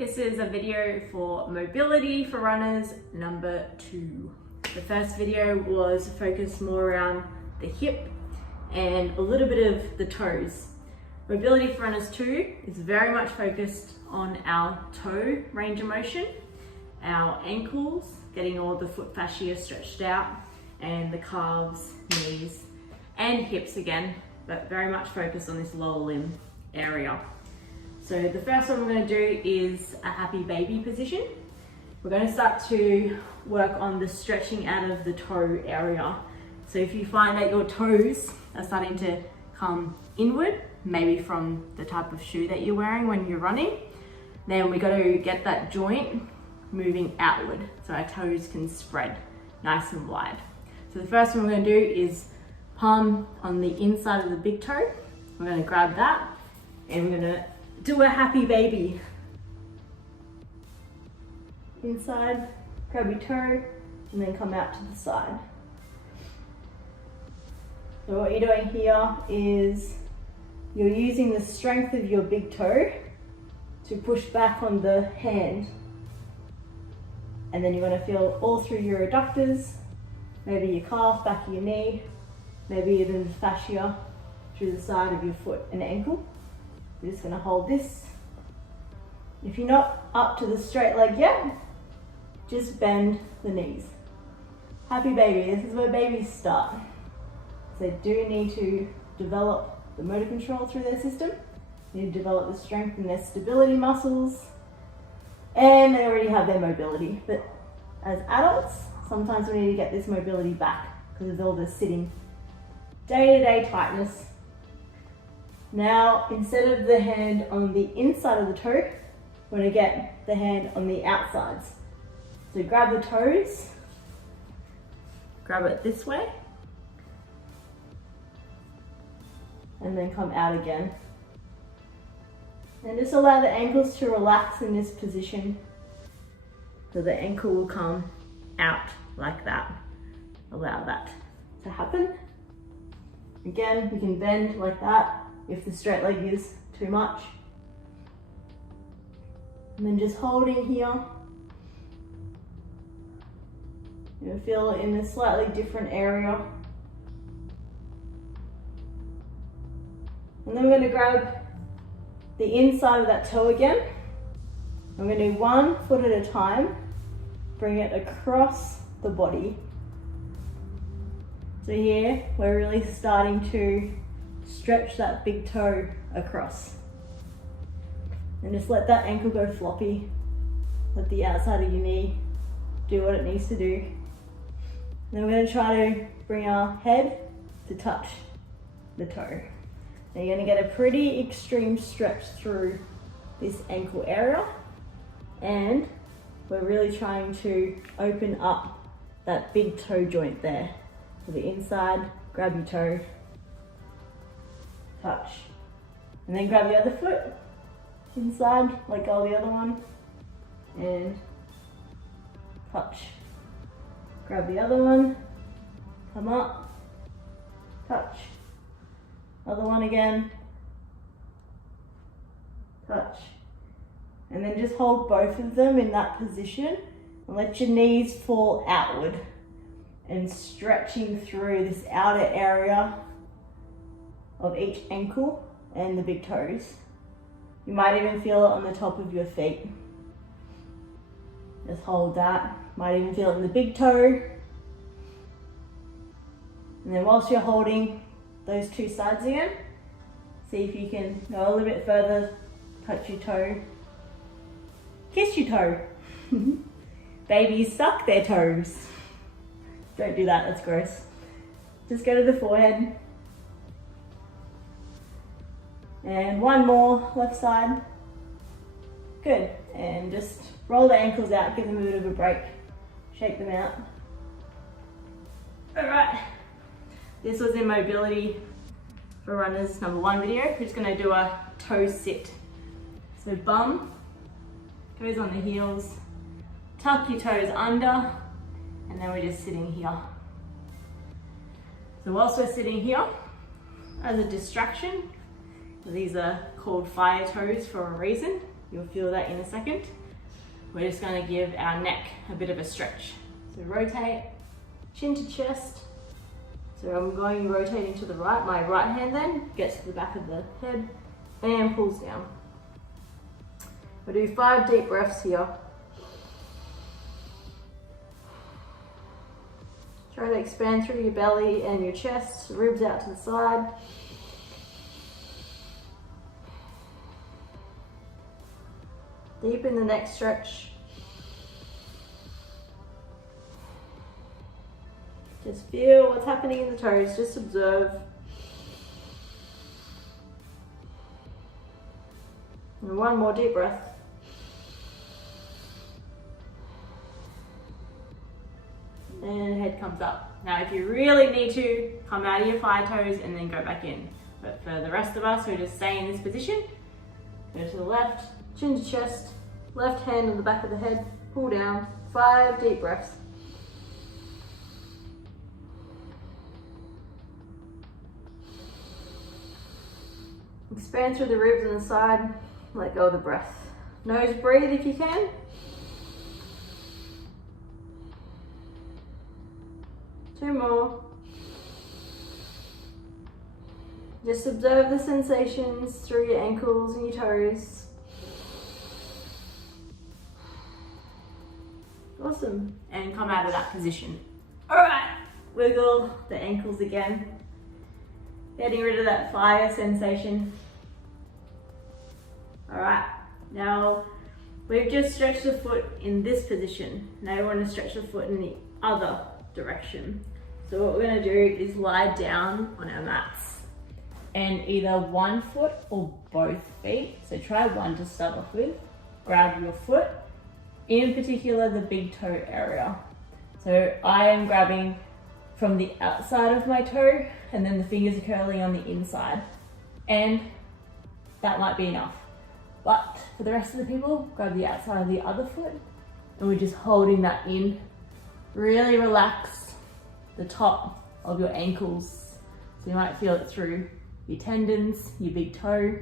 This is a video for mobility for runners number 2. The first video was focused more around the hip and a little bit of the toes. Mobility for runners 2 is very much focused on our toe range of motion, our ankles, getting all the foot fascia stretched out, and the calves, knees, and hips again, but very much focused on this lower limb area. So the first one we're going to do is a happy baby position. We're going to start to work on the stretching out of the toe area. So if you find that your toes are starting to come inward, maybe from the type of shoe that you're wearing when you're running, then we got to get that joint moving outward so our toes can spread nice and wide. So the first one we're going to do is palm on the inside of the big toe. We're going to grab that and we're going to do a happy baby. Inside, grab your toe, and then come out to the side. So what you're doing here is you're using the strength of your big toe to push back on the hand. And then you're going to feel all through your adductors, maybe your calf, back of your knee, maybe even the fascia through the side of your foot and ankle. You're just going to hold this. If you're not up to the straight leg yet, just bend the knees. Happy baby, this is where babies start. So they do need to develop the motor control through their system. They need to develop the strength in their stability muscles. And they already have their mobility. But as adults, sometimes we need to get this mobility back because of all the sitting. Day-to-day tightness. Now, instead of the hand on the inside of the toe, we're going to get the hand on the outsides. So grab the toes, grab it this way, and then come out again. And just allow the ankles to relax in this position. So the ankle will come out like that. Allow that to happen. Again, we can bend like that if the straight leg is too much. And then just holding here. You'll feel it in a slightly different area. And then we're going to grab the inside of that toe again. I'm going to do 1 foot at a time. Bring it across the body. So here, we're really starting to stretch that big toe across. And just let that ankle go floppy. Let the outside of your knee do what it needs to do. Then we're going to try to bring our head to touch the toe. Now you're going to get a pretty extreme stretch through this ankle area. And we're really trying to open up that big toe joint there. So the inside, grab your toe, touch. And then grab the other foot, inside, let go of the other one, and touch. Grab the other one, come up, touch. Other one again, touch. And then just hold both of them in that position and let your knees fall outward and stretching through this outer area of each ankle and the big toes. You might even feel it on the top of your feet. Just hold that. Might even feel it in the big toe. And then whilst you're holding those two sides again, see if you can go a little bit further, touch your toe, kiss your toe. Babies suck their toes. Don't do that, that's gross. Just go to the forehead. And 1 more, left side. Good. And just roll the ankles out, give them a bit of a break. Shake them out. All right. This was in mobility for runners number 1 video. We're just gonna do a toe sit. So bum goes on the heels, tuck your toes under, and then we're just sitting here. So whilst we're sitting here, as a distraction, these are called fire toes for a reason. You'll feel that in a second. We're just going to give our neck a bit of a stretch. So rotate, chin to chest. So I'm going rotating to the right. My right hand then gets to the back of the head and pulls down. We'll do 5 deep breaths here. Try to expand through your belly and your chest, ribs out to the side. Deepen the neck stretch. Just feel what's happening in the toes, just observe. And one more deep breath. And head comes up. Now if you really need to, come out of your fire toes and then go back in. But for the rest of us who just stay in this position, go to the left, chin to chest, left hand on the back of the head, pull down, 5 deep breaths. Expand through the ribs and the side, let go of the breath. Nose breathe if you can. Two more. Just observe the sensations through your ankles and your toes. Awesome. And come out of that position. All right, wiggle the ankles again. Getting rid of that fire sensation. All right, now we've just stretched the foot in this position. Now we want to stretch the foot in the other direction. So what we're going to do is lie down on our mats and either one foot or both feet. So try one to start off with. Grab your foot, in particular the big toe area. So I am grabbing from the outside of my toe and then the fingers are curling on the inside. And that might be enough. But for the rest of the people, grab the outside of the other foot and we're just holding that in. Really relax the top of your ankles. So you might feel it through your tendons, your big toe.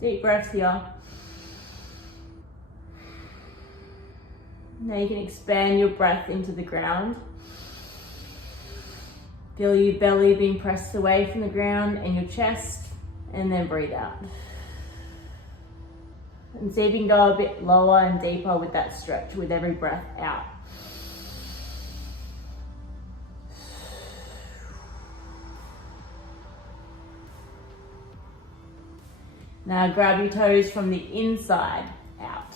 Deep breaths here. Now you can expand your breath into the ground. Feel your belly being pressed away from the ground and your chest, and then breathe out. And see if you can go a bit lower and deeper with that stretch with every breath out. Now grab your toes from the inside out.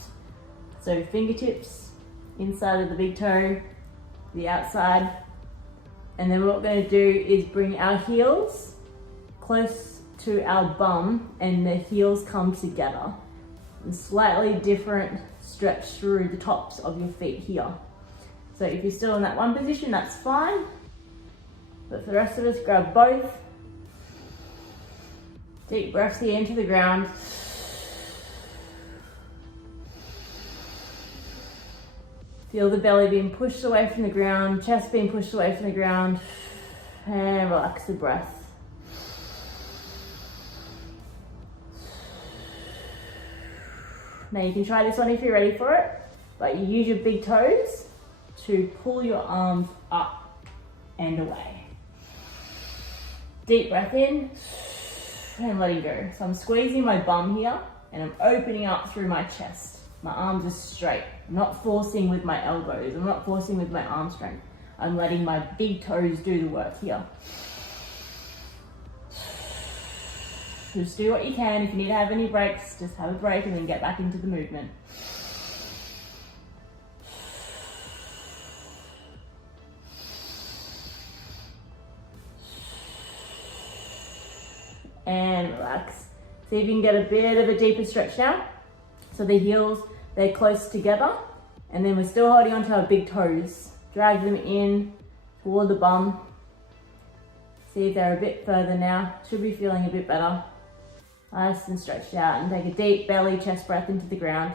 So fingertips, inside of the big toe, the outside. And then what we're going to do is bring our heels close to our bum and the heels come together. And slightly different stretch through the tops of your feet here. So if you're still in that one position, that's fine. But for the rest of us, grab both. Deep breaths here into the ground. Feel the belly being pushed away from the ground, chest being pushed away from the ground, and relax the breath. Now you can try this one if you're ready for it, but you use your big toes to pull your arms up and away. Deep breath in and letting go. So I'm squeezing my bum here and I'm opening up through my chest. My arms are straight. I'm not forcing with my elbows. I'm not forcing with my arm strength. I'm letting my big toes do the work here. Just do what you can. If you need to have any breaks, just have a break and then get back into the movement. And relax. See if you can get a bit of a deeper stretch now. So the heels, they're close together. And then we're still holding onto our big toes. Drag them in toward the bum. See if they're a bit further now. Should be feeling a bit better. Nice and stretched out, and take a deep belly chest breath into the ground.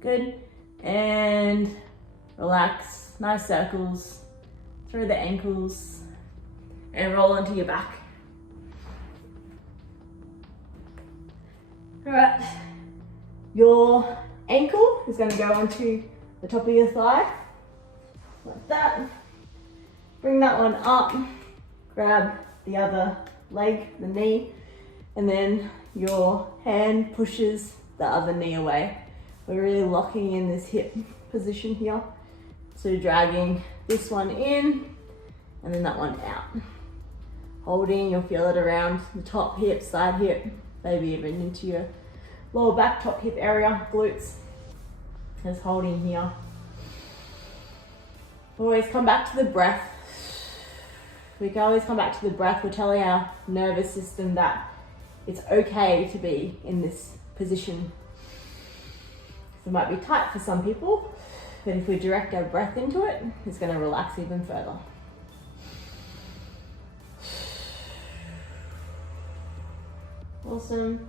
Good. And Relax, nice circles through the ankles and roll onto your back. All right, your ankle is going to go onto the top of your thigh, like that. Bring that one up, grab the other leg, the knee, and then your hand pushes the other knee away. We're really locking in this hip position here. So dragging this one in and then that one out. Holding, you'll feel it around the top hip, side hip, maybe even into your lower back, top hip area, glutes. Just holding here. Always come back to the breath. We can always come back to the breath. We're telling our nervous system that it's okay to be in this position. It might be tight for some people, but if we direct our breath into it, it's going to relax even further. Awesome.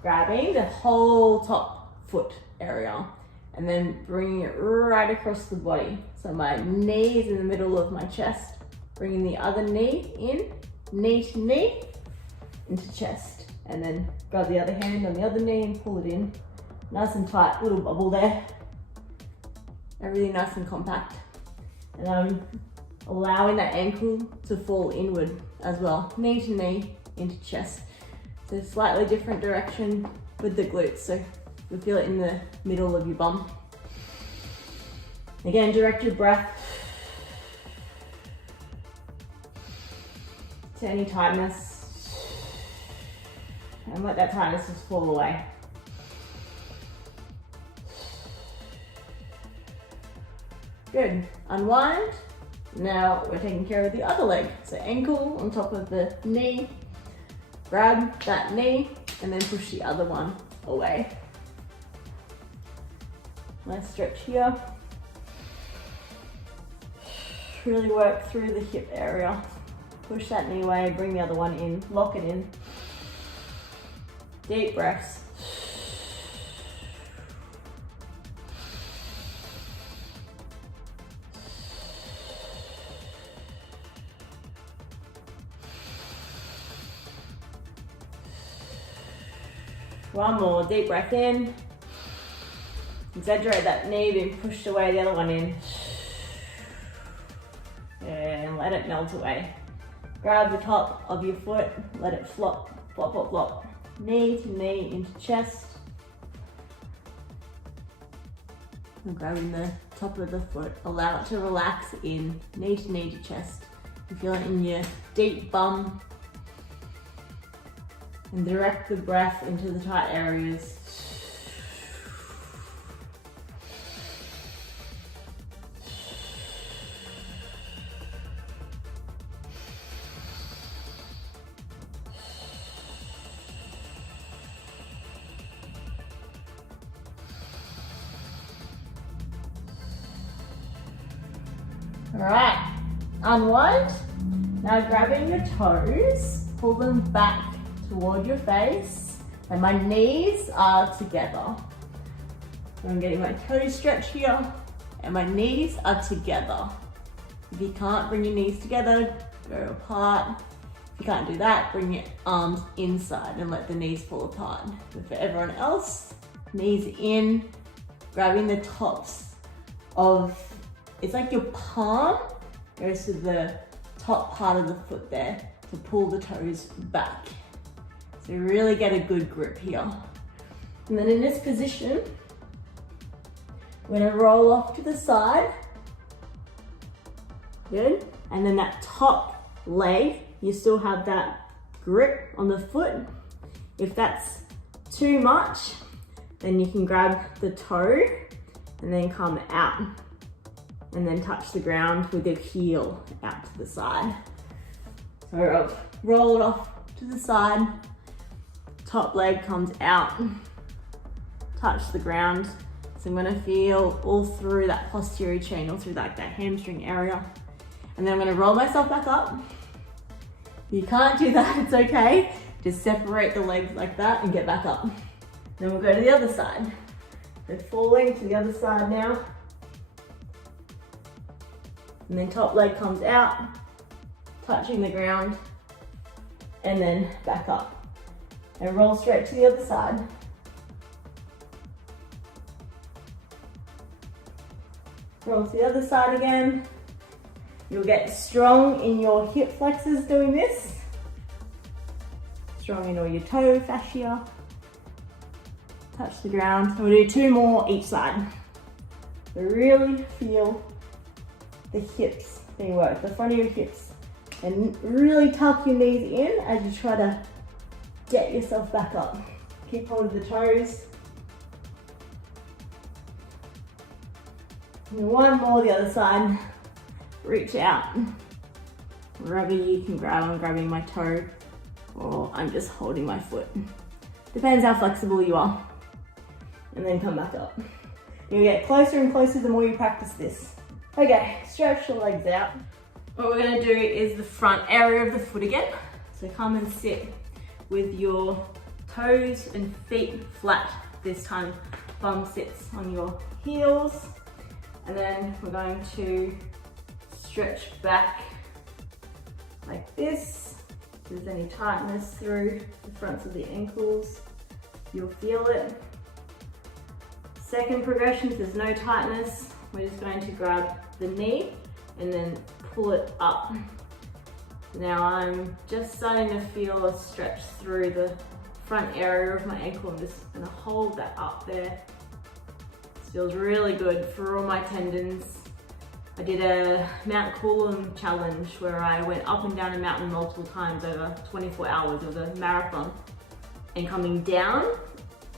Grabbing the whole top foot area and then bringing it right across the body. So my knee is in the middle of my chest, bringing the other knee in, knee to knee, into chest. And then grab the other hand on the other knee and pull it in. Nice and tight, little bubble there. Everything nice and compact. And I'm allowing that ankle to fall inward as well. Knee to knee, into chest. So slightly different direction with the glutes. So you'll feel it in the middle of your bum. Again, direct your breath to any tightness. And let that tightness just fall away. Good. Unwind. Now we're taking care of the other leg. So ankle on top of the knee. Grab that knee and then push the other one away. Nice stretch here. Really work through the hip area. Push that knee away, bring the other one in, lock it in. Deep breaths. One more, deep breath in. Exaggerate that knee, then push away the other one in. And let it melt away. Grab the top of your foot, let it flop, flop, flop, flop. Knee to knee into chest. And grabbing the top of the foot, allow it to relax in, knee to chest. You feel it in your deep bum. And direct the breath into the tight areas. All right, unwind. Now grabbing your toes, pull them back toward your face, and my knees are together. I'm getting my toes stretched here, and my knees are together. If you can't bring your knees together, go apart. If you can't do that, bring your arms inside and let the knees fall apart. But for everyone else, knees in, grabbing the tops of, it's like your palm goes to the top part of the foot there to pull the toes back. So you really get a good grip here. And then in this position, we're gonna roll off to the side. Good. And then that top leg, you still have that grip on the foot. If that's too much, then you can grab the toe and then come out and then touch the ground with your heel out to the side. So roll it off to the side, top leg comes out, touch the ground. So I'm gonna feel all through that posterior chain, all through that hamstring area. And then I'm gonna roll myself back up. If you can't do that, it's okay. Just separate the legs like that and get back up. Then we'll go to the other side. So falling to the other side now. And then top leg comes out, touching the ground, and then back up. And roll straight to the other side. Roll to the other side again. You'll get strong in your hip flexors doing this. Strong in all your toe fascia. Touch the ground. So we'll do 2 more each side. So really feel the hips being worked, the front of your hips. And really tuck your knees in as you try to get yourself back up. Keep hold of the toes. And 1 more the other side. Reach out. Wherever you can grab, I'm grabbing my toe or I'm just holding my foot. Depends how flexible you are. And then come back up. You'll get closer and closer the more you practice this. Okay, stretch the legs out. What we're gonna do is the front area of the foot again. So come and sit with your toes and feet flat. This time, bum sits on your heels. And then we're going to stretch back like this. If there's any tightness through the fronts of the ankles, you'll feel it. Second progression, if there's no tightness, we're just going to grab the knee and then pull it up. Now I'm just starting to feel a stretch through the front area of my ankle. I'm just gonna hold that up there. This feels really good for all my tendons. I did a Mount Coolum challenge where I went up and down a mountain multiple times over 24 hours. It was a marathon. And coming down,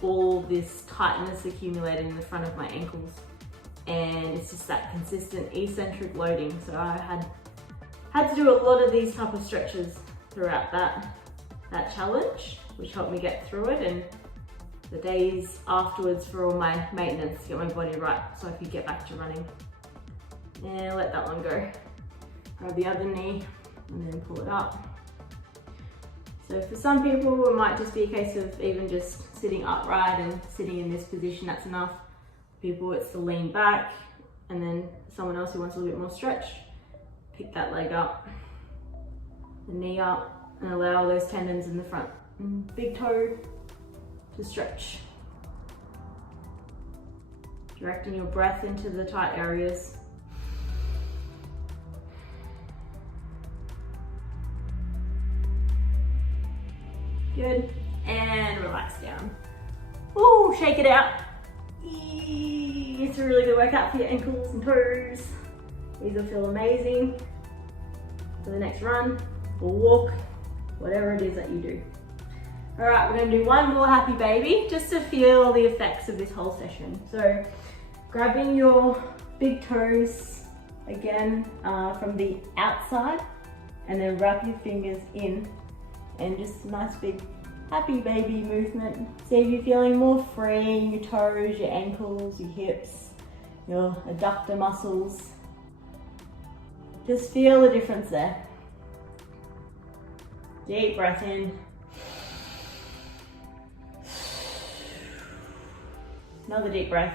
all this tightness accumulated in the front of my ankles. And it's just that consistent eccentric loading. So I had to do a lot of these type of stretches throughout that challenge, which helped me get through it. And the days afterwards for all my maintenance to get my body right so I could get back to running. And let that one go. Grab the other knee and then pull it up. So for some people, it might just be a case of even just sitting upright and sitting in this position, that's enough. People, it's to lean back, and then someone else who wants a little bit more stretch, pick that leg up, the knee up, and allow those tendons in the front and big toe to stretch. Directing your breath into the tight areas. Good, and relax down. Ooh, shake it out. It's a really good workout for your ankles and toes. These will feel amazing for the next run or walk, whatever it is that you do. All right, we're gonna do 1 more happy baby just to feel the effects of this whole session. So grabbing your big toes again from the outside and then wrap your fingers in and just a nice big happy baby movement. See if you're feeling more free in your toes, your ankles, your hips, your adductor muscles. Just feel the difference there. Deep breath in. Another deep breath.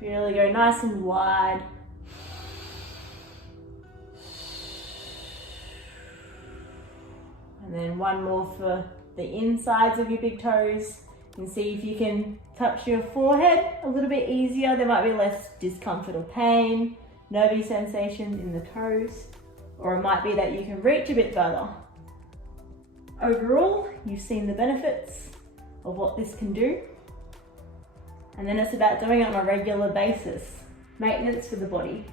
Really go nice and wide. And then 1 more for the insides of your big toes. And see if you can touch your forehead a little bit easier. There might be less discomfort or pain, nervy sensations in the toes. Or it might be that you can reach a bit further. Overall, you've seen the benefits of what this can do. And then it's about doing it on a regular basis. Maintenance for the body.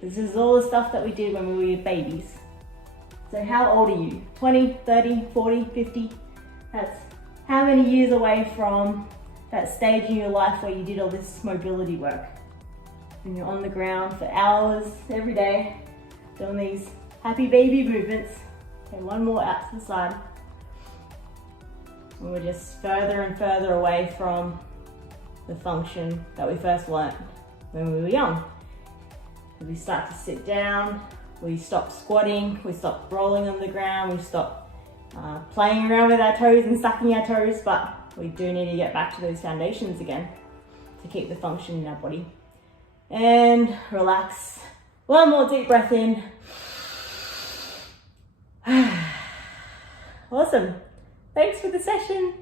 This is all the stuff that we did when we were babies. So how old are you? 20, 30, 40, 50? That's how many years away from that stage in your life where you did all this mobility work. And you're on the ground for hours every day, doing these happy baby movements. Okay, 1 more out to the side. And we're just further and further away from the function that we first learned when we were young. As we start to sit down, we stop squatting, we stop rolling on the ground, we stop playing around with our toes and sucking our toes, but we do need to get back to those foundations again. to keep the function in our body. And relax. One more deep breath in. Awesome. Thanks for the session.